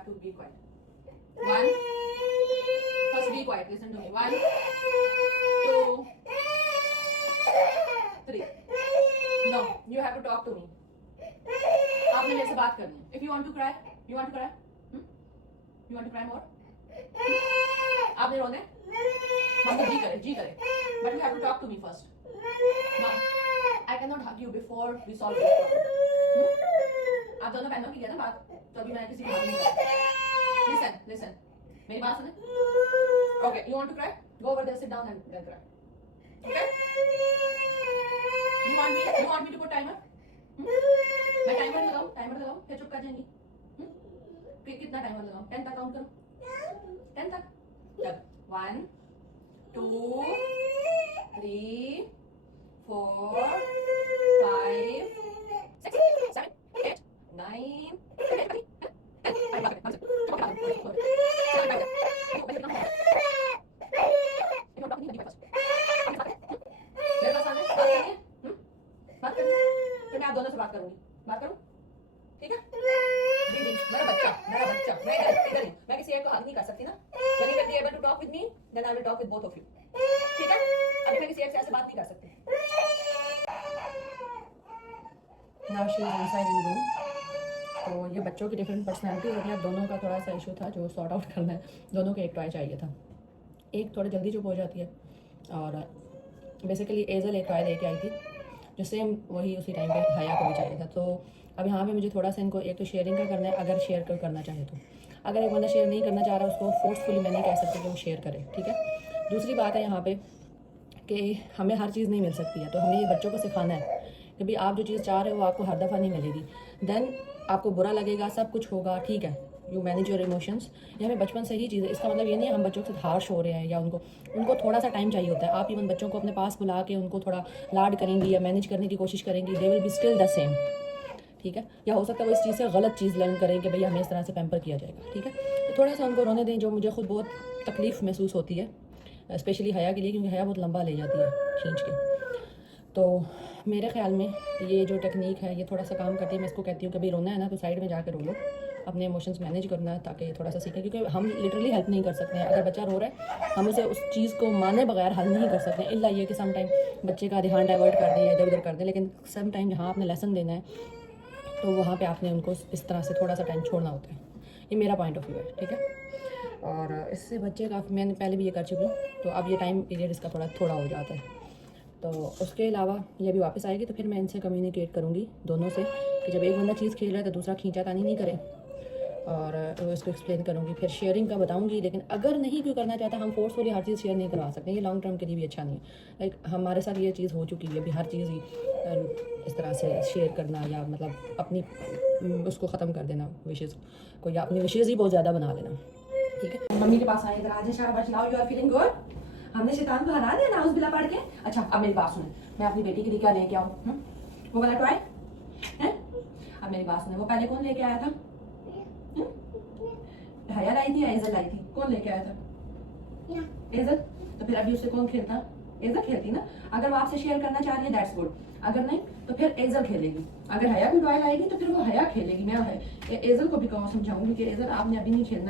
have to be quiet. 1. First be quiet. Listen to me. 1, 2, 3. No, you have to talk to me. आपने मेरे से बात करनी है. If you want to cry, you want to cry? You want to cry more? आपने रोने? Mummy जी करे. But you have to talk to me first. No, I cannot hug you before we solve this problem. आप दोनों बहनों की है ना बात, तो अभी मैं किसी को hug नहीं करती. Listen. मेरी बात सुने. Okay, you want to cry? Go over there, sit down and then cry. Okay? You want me to put timer? मैं टाइमर लगाऊं, फिर चुप कर जाएंगी. कितना टाइमर लगाऊं? 10 तक काउंट करूं? 10 तक. चल. 1, 2, 3, 4, 5, 6, 7, 8, 9, 10. आप दोनों से बात करूं? ठीक है? मेरा बच्चा, मैं इधर हूं. मैं किसी एक को हग नहीं कर सकती ना. When you will be able to talk with me, then I will talk with both of you. ठीक है? अभी मैं किसी एक से ऐसे बात नहीं कर सकती. Now she is inside the room. तो ये बच्चों की डिफरेंट पर्सनैलिटी होती है. दोनों का थोड़ा सा इशू था जो सॉर्ट आउट करना है. दोनों को एक टॉय चाहिए था. एक थोड़ा जल्दी चुप हो जाती है और बेसिकली एजल एक टॉय लेके आई थी जो सेम वही उसी टाइम पे हया को भी चाहिए था. तो अब यहाँ पे मुझे थोड़ा सा इनको एक तो शेयरिंग का करना है, अगर शेयर करना चाहे तो. अगर एक बंदा शेयर नहीं करना चाह रहा उसको फोर्सफुली मैं नहीं कह सकती कि वो शेयर करे. ठीक है. दूसरी बात है यहाँ पे कि हमें हर चीज़ नहीं मिल सकती है, तो हमें ये बच्चों को सिखाना है कि भाई आप जो चीज़ चाह रहे हो आपको हर दफ़ा नहीं मिलेगी. देन आपको बुरा लगेगा, सब कुछ होगा. ठीक है, यू मैनेज योर इमोशंस. ये हमें बचपन से ही चीज़ है. इसका मतलब ये नहीं है हम बच्चों के साथ हार्श हो रहे हैं या उनको थोड़ा सा टाइम चाहिए होता है. आप इवन बच्चों को अपने पास बुला के उनको थोड़ा लाड करेंगी या मैनेज करने की कोशिश करेंगी, they will be still the same. ठीक है. या हो सकता है वो इस चीज़ से गलत चीज़ लर्न करें कि भाई हमें इस तरह से पैम्पर किया जाएगा. ठीक है. तो थोड़ा सा उनको रोने दें, जो मुझे खुद बहुत तकलीफ़ महसूस होती है, स्पेशली हया के लिए, क्योंकि हया बहुत लंबा ले जाती है खींच के. तो मेरे ख्याल में ये जो टेक्निक है ये थोड़ा सा काम करती है. मैं इसको कहती हूँ कि भाई रोना है ना तो साइड में जाकर रो लो, अपने इमोशंस मैनेज करना है ताकि थोड़ा सा सीखें. क्योंकि हम लिटरली हेल्प नहीं कर सकते हैं. अगर बच्चा रो रहा है हम उसे उस चीज़ को माने बगैर हल नहीं कर सकते. इल्ला ये कि सम टाइम बच्चे का ध्यान डाइवर्ट कर दें या इधर उधर कर दें, लेकिन सम टाइम जहाँ आपने लेसन देना है तो वहाँ पे आपने उनको इस तरह से थोड़ा सा टाइम छोड़ना होता है. ये मेरा पॉइंट ऑफ व्यू है. ठीक है. और इससे बच्चे का मैंने पहले भी ये कर चुकी हूँ, तो अब ये टाइम पीरियड इसका थोड़ा हो जाता है. तो उसके अलावा ये भी वापस आएगी तो फिर मैं इनसे कम्युनिकेट करूँगी दोनों से कि जब एक बंदा चीज़ खेल रहा है तो दूसरा खींचातानी नहीं करे, और इसको एक्सप्लेन करूँगी. फिर शेयरिंग का बताऊँगी. लेकिन अगर नहीं क्यों करना चाहता, हम फोर्सफुली हर चीज़ शेयर नहीं करवा सकते. ये लॉन्ग टर्म के लिए भी अच्छा नहीं है. लाइक हमारे साथ ये चीज़ हो चुकी है अभी. हर चीज़ ही इस तरह से शेयर करना या मतलब अपनी उसको ख़त्म कर देना विशेज़ को, या अपनी विशेज़ ही बहुत ज़्यादा बना लेना. ठीक है. मम्मी के पास आए इधर आज शाबाश लाओ, यू आर फीलिंग गुड. हमने शैतान को हरा दिया ना उस बिला पढ़ के. अच्छा अब मेरी बात सुने, मैं अपनी बेटी के लिए क्या लेके आऊँ? वो वाला टॉय है. अब मेरी बात सुने, वो पहले कौन लेके आया था? हया लाई थी या एजल लाई थी? कौन लेके आया था? एजल. तो फिर अभी उससे कौन खेलता? एजल खेलती ना. अगर वो आपसे शेयर करना चाह रही है दैट्स गुड. अगर नहीं तो फिर एजल खेलेगी. अगर हया भी टॉय लाएगी तो फिर वो हया खेलेगी. मैं एजल को भी कहूँ समझाऊंगी कि एजल आपने अभी नहीं खेलना.